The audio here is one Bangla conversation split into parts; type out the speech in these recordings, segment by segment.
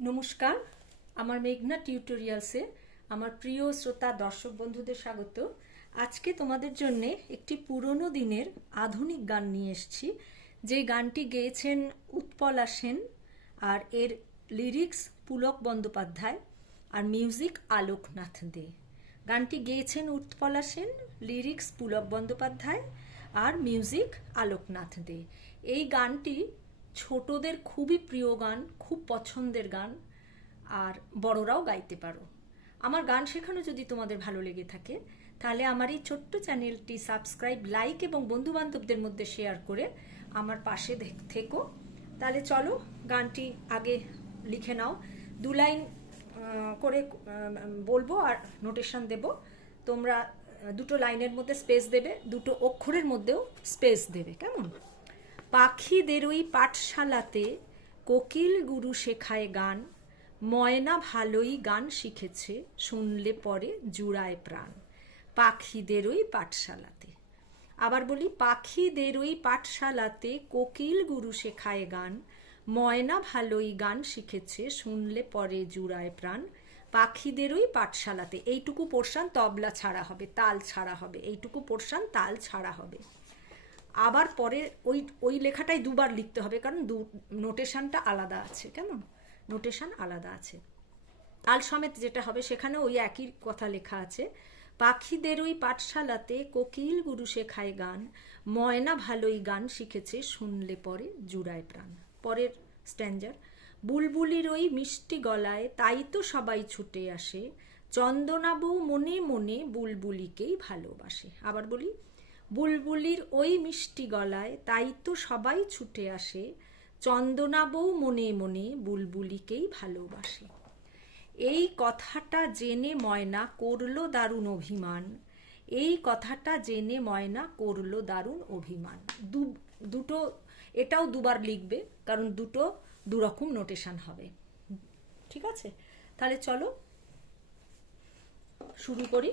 নমস্কার, আমার মেঘনা টিউটোরিয়ালসে আমার প্রিয় শ্রোতা দর্শক বন্ধুদের স্বাগত। আজকে তোমাদের জন্যে একটি পুরনো দিনের আধুনিক গান নিয়ে এসেছি। যে গানটি গেয়েছেন উৎপলা সেন আর এর লিরিক্স পুলক বন্দ্যোপাধ্যায় আর মিউজিক আলোকনাথ দে। গানটি গেয়েছেন উৎপলা সেন, লিরিক্স পুলক বন্দ্যোপাধ্যায় আর মিউজিক আলোকনাথ দে। এই গানটি ছোটদের খুবই প্রিয় গান, খুব পছন্দের গান, আর বড়রাও গাইতে পারো। আমার গান শেখানো যদি তোমাদের ভালো লেগে থাকে, তাহলে আমার এই ছোট্ট চ্যানেলটি সাবস্ক্রাইব, লাইক এবং বন্ধু বান্ধবদের মধ্যে শেয়ার করে আমার পাশে থেকো। তাহলে চলো, গানটি আগে লিখে নাও। দু লাইন করে বলব আর নোটেশন দেব। তোমরা দুটো লাইনের মধ্যে স্পেস দেবে, দুটো অক্ষরের মধ্যেও স্পেস দেবে, কেমন? পাখিদের ওই পাঠশালাতে কোকিল গুরু শেখায় গান, ময়না ভালোই গান শিখেছে, শুনলে পরে জুড়ায় প্রাণ। পাখিদের ওই পাঠশালাতে। আবার বলি, পাখিদের ওই পাঠশালাতে কোকিল গুরু শেখায় গান, ময়না ভালোই গান শিখেছে, শুনলে পরে জুড়ায় প্রাণ। পাখিদের ওই পাঠশালাতে, এইটুকু পোর্শন তবলা ছাড়া হবে, তাল ছাড়া হবে, এইটুকু পোর্শন তাল ছাড়া হবে। আবার পরে ওই ওই লেখাটাই দুবার লিখতে হবে, কারণ দু নোটেশনটা আলাদা আছে, কেমন? নোটেশন আলাদা আছে। তাল সমেত যেটা হবে সেখানে ওই একই কথা লেখা আছে। পাখিদের ওই পাঠশালাতে কোকিল গুরু শেখায় গান, ময়না ভালোই গান শিখেছে, শুনলে পরে জুড়ায় প্রাণ। পরের স্ট্যান্ডার বুলবুলির ওই মিষ্টি গলায় তাই তো সবাই ছুটে আসে চন্দনাবু মনে মনে বুলবুলিকেই ভালোবাসে। আবার বলি বুলবুলির ওই মিষ্টি গলায় তাই তো সবাই ছুটে আসে চন্দনা বউ মনে মনে বুলবুলিকেই ভালোবাসে। এই কথাটা জেনে ময়না করল দারুণ অভিমান, এই কথাটা জেনে ময়না করল দারুণ অভিমান। দু, দুটো, এটাও দুবার লিখবে, কারণ দুটো দুরকম নোটেশন হবে। ঠিক আছে? তাহলে চলো, শুরু করি।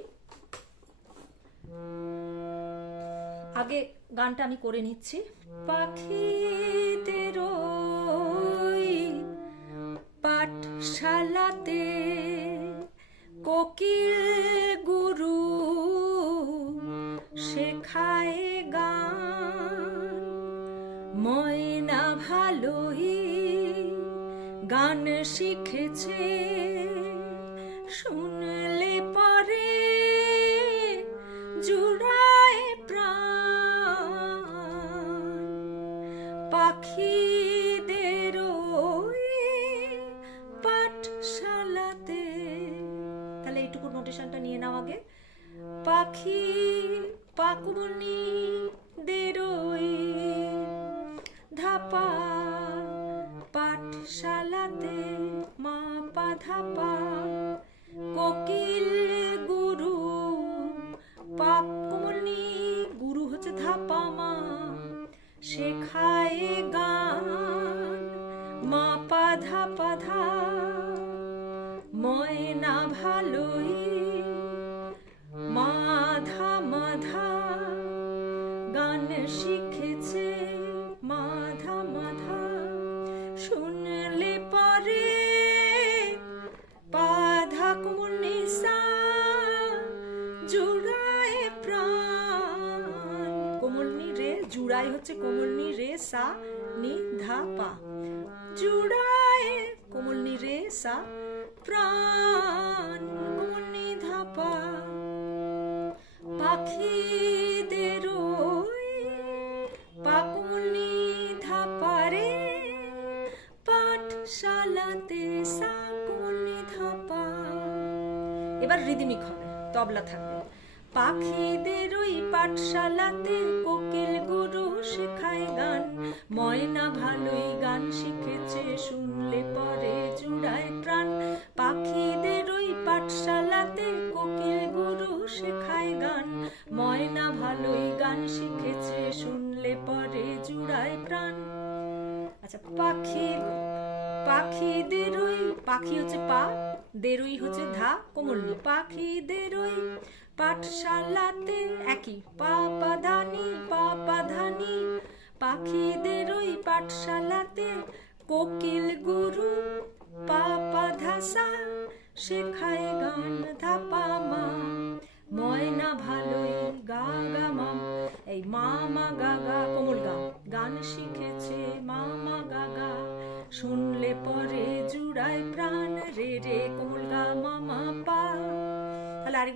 আগে গানটা আমি করে নিচ্ছি। পাখিদের পাঠশালাতে কোকিল গুরু শেখায় গান। ময়না ভালোই গান শিখেছে, শুনলে পাখিদের পাঠশালাতে। তাহলে এইটুকু নোটেশনটা নিয়ে নাও আগে। পাখি পাকুনি শিখেছে মাধা মাধা। শুনলে পরে পাধা কুমনিসা জুড়ায় প্রাণ। কোমলনি রে জুড়াই হচ্ছে কোমলনি রে সা, নি, ধা, পা। জুড়ায় কোমলনি রে সা, প্রাণ। কোমলনি ধা, পা। পাখিদের ধাপা। এবার রিদিমিক হবে, তবলা থাকবে। পাখিদের ওই পাঠশালাতে কোকিল গুরু শেখায় গান। ময়না ভালোই গান শিখেছে, শুনলে পরে জুড়ায় পাখি হচ্ছে পা, দেরুই হচ্ছে ধা কোমলনি পাখিদের ওই পাঠশালাতে একই, পা পাধানি পা পাধানি পাখিদের ওই পাঠশালাতে, কোকিল গুরু, পা পা ধাসা। শেখায় গান ধাপা মা, ময়না ভালোই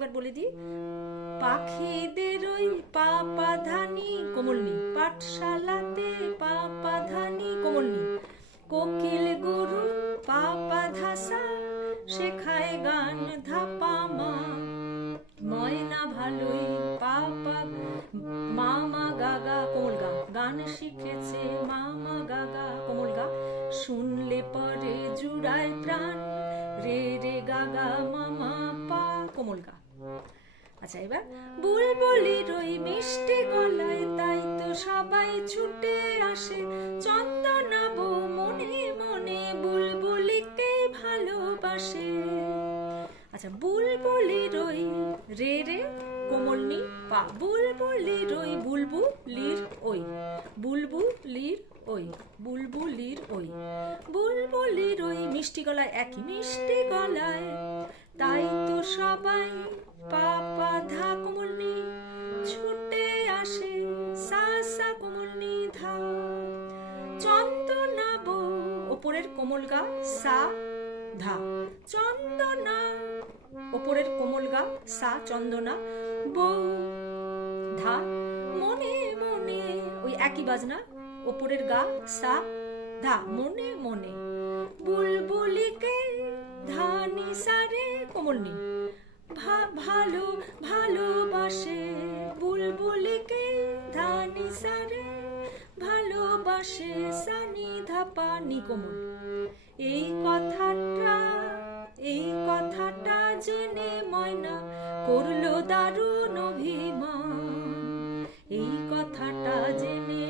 আরেকবার বলে দিই। পাখিদের ওই পাপা ধানি কোমলনি। পাঠশালাতে পাপা ধানি কোমলনি। কোকিল গুরু পাপা ধাসা শেখায় গান ধাপা মা ময়না ভালোই পাপা, মামা গাগা, কোমল গা। গান শিখেছে মামা গাগা, কোমল গা। শুনলে পরে জুড়ায় প্রাণ। রে রে গাগা, মামা পা, কোমল গা। আচ্ছা এবার বুলবুলির ওই মিষ্টি গলায়, তাই তো সবাই ছুটে আসে। চন্দনাবো মনে মনে বুলবুলিকে ভালোবাসে। আচ্ছা বুলবুলির ওই রে রে কোমলনি পা। বুলবুলির ওই বুলবুলির ওই, বুলবুলির ওই, বুলবুলির ওই। বুলবুলির ওই মিষ্টি গলায়, একই মিষ্টি গলায়। তাই তো সবাই পাপা ধা কোমলনি, ছুটে আসে সা সা কোমলনি ধা। চন্দনাব ওপরের কোমল গা সা ধা। চন্দনা, ওপরের কোমল গা সা চন্দনা বউ ধা। মনে মনে ওই একই বাজনা ওপরের গা সা, ধা, মনে মনে। বুলবুলিকে ধানি সারে কোমলনি ভালো, ভালোবাসে। বুলবুলিকে ধানি সারে, ভালোবাসে সানি ধাপা নিকোমল এই কথাটা এই কথাটা জেনে ময়না করল দারুণ অভিমান। এই কথাটা জেনে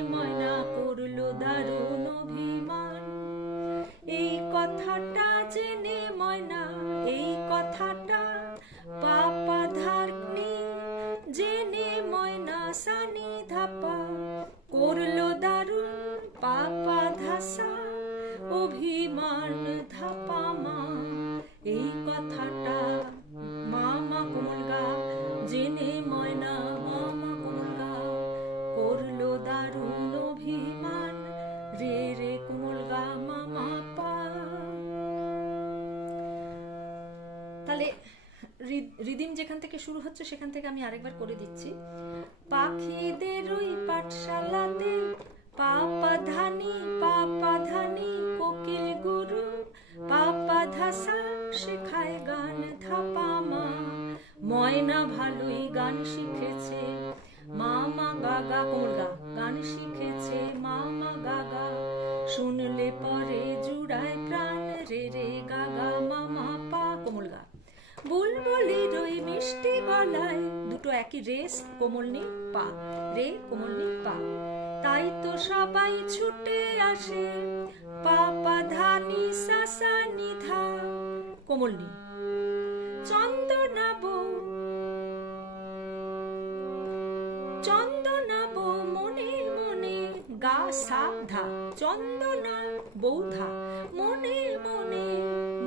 অভিমান ধাপা মা। এই কথাটা মামা কোমলগা জেনে ময়না মামা কোমলগা করল দারুণ অভিমান, রে রে কোমলগা মামা তাহলে রিদিম যেখান থেকে শুরু হচ্ছে, সেখান থেকে আমি আরেকবার করে দিচ্ছি। পাখিদের ওই পাঠশালাতে পাপা ধানি পাপা ধানি কোকিল গুরু, পাপা ধাসা, শেখায় গান ধাপা মা। ময়না ভালোই গান শিখেছে, মামা গাগা কোমলগা গান শিখেছে, মামা গাগা। শুনলে পরে জুড়ায় প্রাণ, রে রে গাগা, মামা পা কোমলগা। বুলবুলির ওই মিষ্টি গলায়, দুটো একই রেস কোমলনি পা, রে কোমলনি পা। তাই তো সবাই ছুটে আসে। পাপা ধানি সাসা নিধা। কোমলনি চন্দনা বউ। চন্দনাব মনে মনে গা সা ধা চন্দনা বৌধা মনে মনে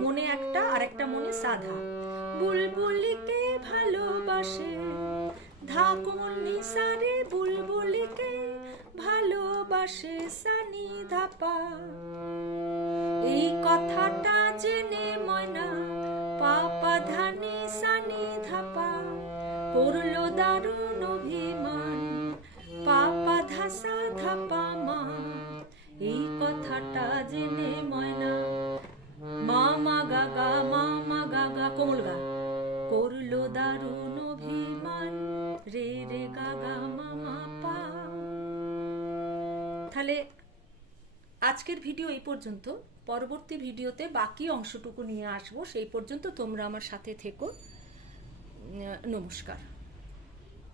মনে একটা আর একটা মনে সাধা। বুলবুলিকে ভালোবাসে। ধা কোমল নিসারে ভালোবাসে সানি ধাপা। এই কথাটা জেনে ময়না পাপা ধানি সানি ধাপা। করল দারুণ অভিমান, পাপা ধাসা ধাপা মা। এই কথাটা জেনে ময়না, মামা গাগা মামা গাগা, কোমল গা। করল দারুণ অভিমান, রে রে গাগা তাহলে আজকের ভিডিও এই পর্যন্ত। পরবর্তী ভিডিওতে বাকি অংশটুকু নিয়ে আসব। সেই পর্যন্ত তোমরা আমার সাথে থেকো। নমস্কার।